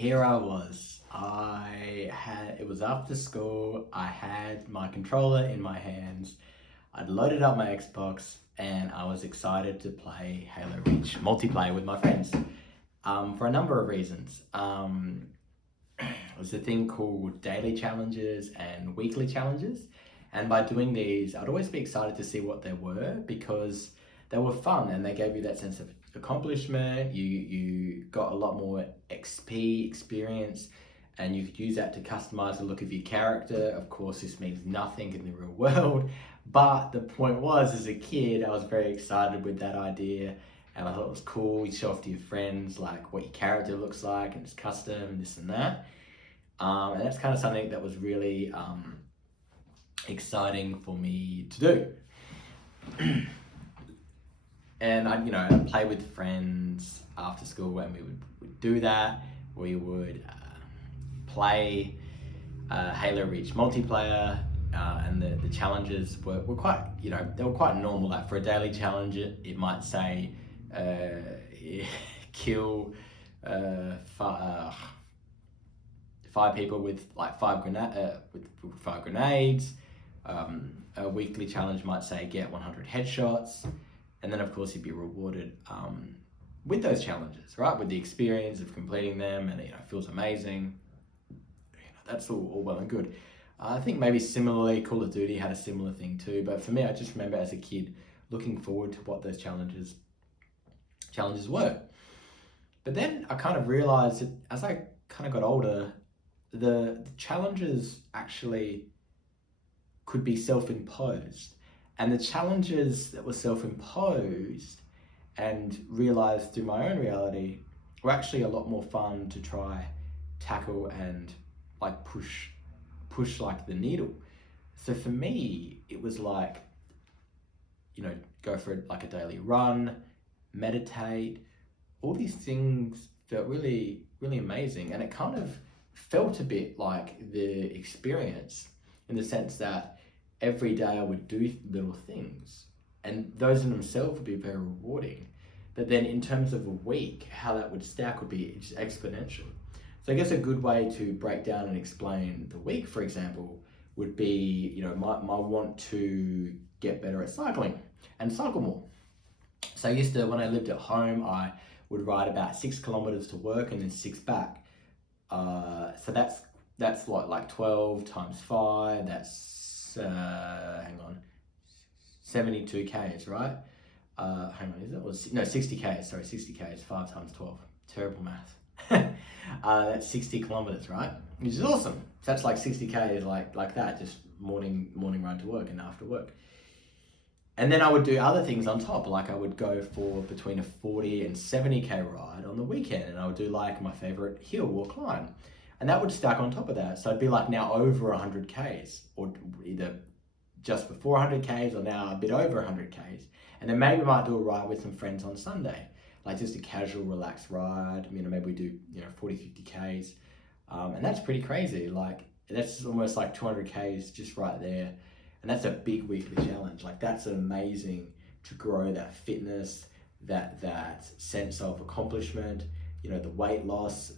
Here I was. It was after school. I had my controller in my hands. I'd loaded up my Xbox and I was excited to play Halo Reach multiplayer with my friends for a number of reasons. It was a thing called daily challenges and weekly challenges. And by doing these, I'd always be excited to see what they were because they were fun and they gave you that sense of accomplishment. You got a lot more XP experience and you could use that to customize the look of your character. Of course, this means nothing in the real world, but the point was, as a kid, I was very excited with that idea and I thought it was cool. You show off to your friends like what your character looks like and it's custom, this and that. And that's kind of something that was really exciting for me to do. And I'd play with friends after school and would do that. We would play Halo Reach multiplayer, and the challenges were quite, they were quite normal. Like for a daily challenge, it might say kill five people with like five grenades. A weekly challenge might say get 100 headshots, and then of course you'd be rewarded with those challenges, right? With the experience of completing them, and it feels amazing. That's all well and good. I think maybe similarly, Call of Duty had a similar thing too. But for me, I just remember as a kid looking forward to what those challenges were. But then I kind of realized that as I kind of got older, the challenges actually could be self-imposed. And the challenges that were self-imposed and realized through my own reality were actually a lot more fun to try, tackle, and like push like the needle. So for me, it was like, go for like a daily run, meditate, all these things felt really, really amazing. And it kind of felt a bit like the experience in the sense that every day I would do little things and those in themselves would be very rewarding. But then in terms of a week, how that would stack would be just exponential. So I guess a good way to break down and explain the week, for example, would be, my want to get better at cycling and cycle more. So when I lived at home, I would ride about 6 kilometers to work and then 6 back. So that's what, like 12 times 5, that's, 72 Ks, right? Hang on, is it? No, 60 Ks, sorry, 60 Ks, 5 times 12. Terrible math. That's 60 kilometers, right? Which is awesome. So that's like 60 Ks like that, just morning ride to work and after work. And then I would do other things on top, like I would go for between a 40 and 70K ride on the weekend, and I would do like my favorite hill or climb. And that would stack on top of that. So I'd be like now over 100 Ks, or either just before 100 Ks or now a bit over 100 Ks. And then maybe I might do a ride with some friends on Sunday, like just a casual, relaxed ride. Maybe we do, 40, 50 Ks. And that's pretty crazy. Like that's almost like 200 Ks just right there. And that's a big weekly challenge. Like that's amazing to grow that fitness, that sense of accomplishment, the weight loss,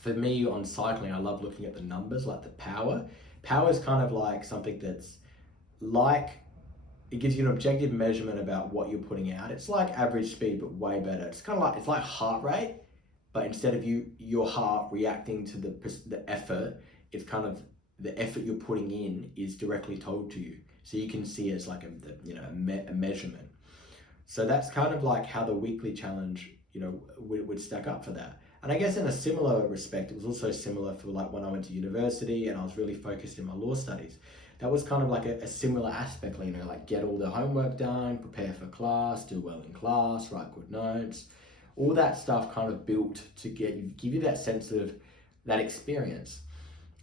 for me on cycling, I love looking at the numbers, like the power. Power is kind of like something that's like, it gives you an objective measurement about what you're putting out. It's like average speed, but way better. It's kind of like, it's like heart rate, but instead of your heart reacting to the effort, it's kind of the effort you're putting in is directly told to you. So you can see it as like a measurement. So that's kind of like how the weekly challenge, would stack up for that. And I guess in a similar respect, it was also similar for like when I went to university and I was really focused in my law studies. That was kind of like a similar aspect, like get all the homework done, prepare for class, do well in class, write good notes. All that stuff kind of built to give you that sense of that experience.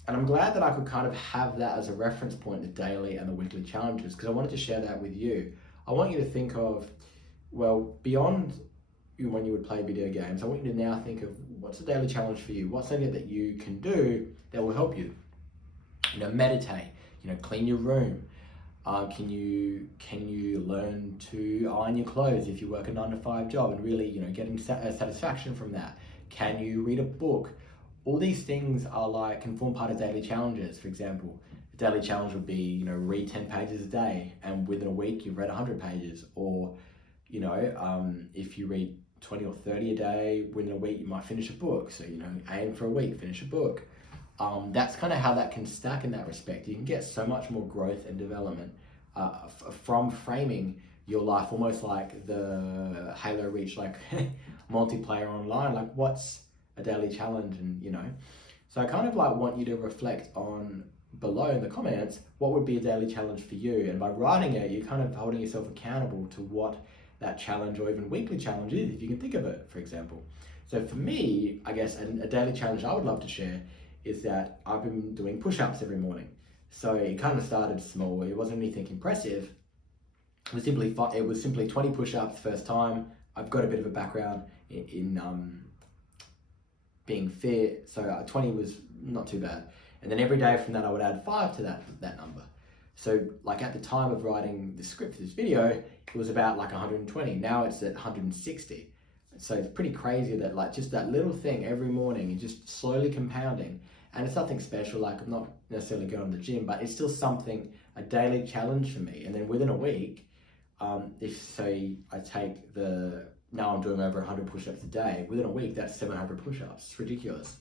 And I'm glad that I could kind of have that as a reference point, the daily and the weekly challenges, because I wanted to share that with you. I want you to think of, well, beyond when you would play video games, I want you to now think of what's a daily challenge for you? What's something that you can do that will help you? Meditate, clean your room, Can you learn to iron your clothes if you work a 9 to 5 job and really, getting satisfaction from that? Can you read a book? All these things are like can form part of daily challenges. For example, a daily challenge would be, read 10 pages a day, and within a week you've read 100 pages. Or, if you read 20 or 30 a day, within a week you might finish a book. So, aim for a week, finish a book. That's kind of how that can stack in that respect. You can get so much more growth and development from framing your life almost like the Halo Reach, like multiplayer online. Like, what's a daily challenge? And so I kind of like want you to reflect on below in the comments what would be a daily challenge for you, and by writing it, you're kind of holding yourself accountable to what that challenge or even weekly challenge is, if you can think of it, for example. So for me, I guess a daily challenge I would love to share is that I've been doing push-ups every morning. So it kind of started small. It wasn't anything impressive. It was simply 20 push-ups first time. I've got a bit of a background in being fit, so 20 was not too bad. And then every day from that, I would add 5 to that number. So like at the time of writing the script for this video, it was about like 120. Now it's at 160. So it's pretty crazy that like just that little thing every morning and just slowly compounding. And it's nothing special, like I'm not necessarily going to the gym, but it's still something, a daily challenge for me. And then within a week, if say I take now I'm doing over 100 push-ups a day, within a week, that's 700 push-ups. It's ridiculous.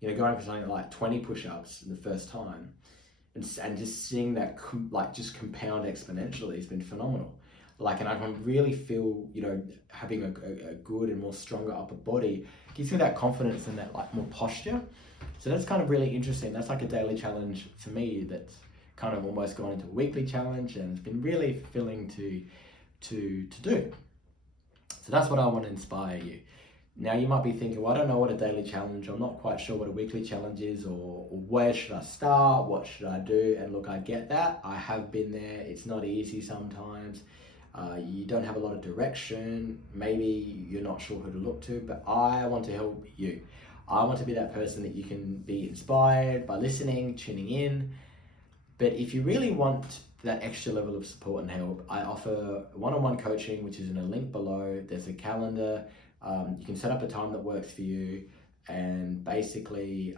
Going for something like 20 push-ups in the first time and just seeing that just compound exponentially has been phenomenal. And I can really feel, having a good and more stronger upper body gives me that confidence and that like more posture. So that's kind of really interesting. That's like a daily challenge for me that's kind of almost gone into a weekly challenge, and it's been really fulfilling to do. So that's what I want to inspire you. Now you might be thinking, well, I don't know what a daily challenge, I'm not quite sure what a weekly challenge is, or where should I start, what should I do? And look, I get that. I have been there. It's not easy sometimes. You don't have a lot of direction. Maybe you're not sure who to look to, but I want to help you. I want to be that person that you can be inspired by listening, tuning in. But if you really want that extra level of support and help, I offer one-on-one coaching, which is in a link below. There's a calendar. You can set up a time that works for you, and basically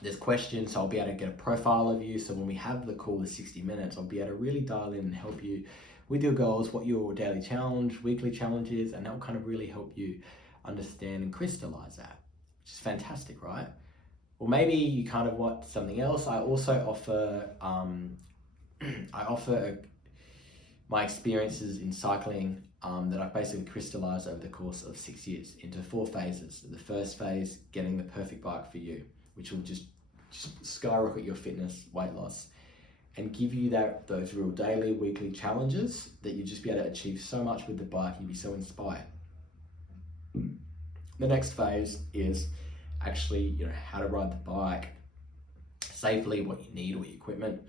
there's questions, so I'll be able to get a profile of you. So when we have the call, the 60 minutes, I'll be able to really dial in and help you with your goals, what your daily challenge, weekly challenge is, and that will kind of really help you understand and crystallize that, which is fantastic, right? Or maybe you kind of want something else. I also offer my experiences in cycling that I've basically crystallized over the course of 6 years into 4 phases. The first phase, getting the perfect bike for you, which will just skyrocket your fitness, weight loss, and give you those real daily, weekly challenges that you just be able to achieve so much with the bike. You'd be so inspired. The next phase is actually, how to ride the bike safely, what you need, all your equipment.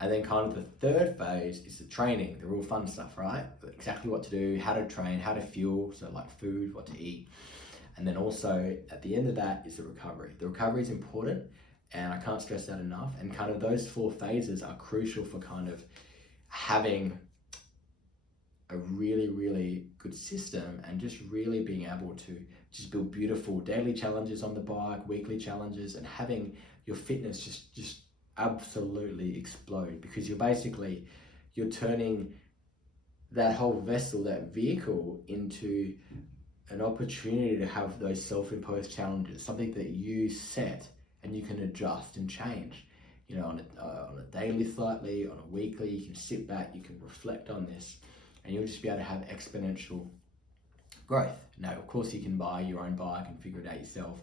And then kind of the third phase is the training, the real fun stuff, right? Exactly what to do, how to train, how to fuel, so like food, what to eat. And then also at the end of that is the recovery. The recovery is important, and I can't stress that enough. And kind of those 4 phases are crucial for kind of having a really, really good system and just really being able to just build beautiful daily challenges on the bike, weekly challenges, and having your fitness just absolutely explode, because you're turning that whole vessel, that vehicle, into an opportunity to have those self-imposed challenges, something that you set and you can adjust and change, on a daily slightly, on a weekly. You can sit back, you can reflect on this, and you'll just be able to have exponential growth. Now, of course, you can buy your own bike and figure it out yourself,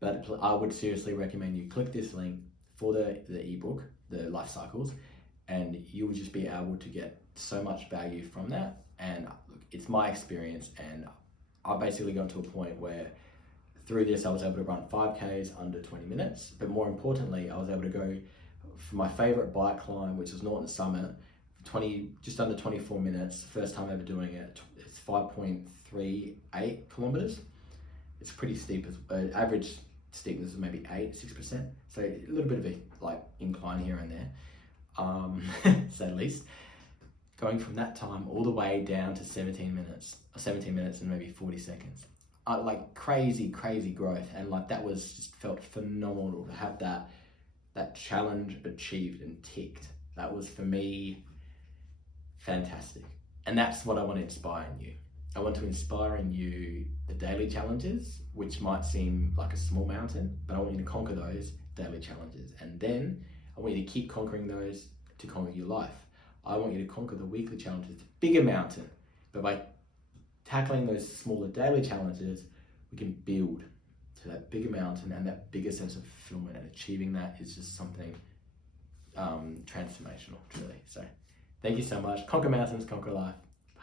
but I would seriously recommend you click this link for the ebook, the Life Cycles, and you'll just be able to get so much value from that. And look, it's my experience, and I basically got to a point where through this I was able to run 5Ks under 20 minutes, but more importantly, I was able to go for my favorite bike climb, which was Norton Summit, just under 24 minutes, first time ever doing it. It's 5.38 kilometers. It's pretty steep, average steepness of maybe 8-6%. So a little bit of a like incline here and there, to say the least. Going from that time all the way down to 17 minutes and maybe 40 seconds. Like crazy growth, and like that was just felt phenomenal to have that challenge achieved and ticked. That was for me fantastic, and that's what I want to inspire in you. I want to inspire in you the daily challenges, which might seem like a small mountain, but I want you to conquer those daily challenges, and then I want you to keep conquering those to conquer your life. I want you to conquer the weekly challenges, the bigger mountain, but by tackling those smaller daily challenges, we can build to that bigger mountain and that bigger sense of fulfillment, and achieving that is just something transformational, truly. So thank you so much. Conquer mountains, conquer life.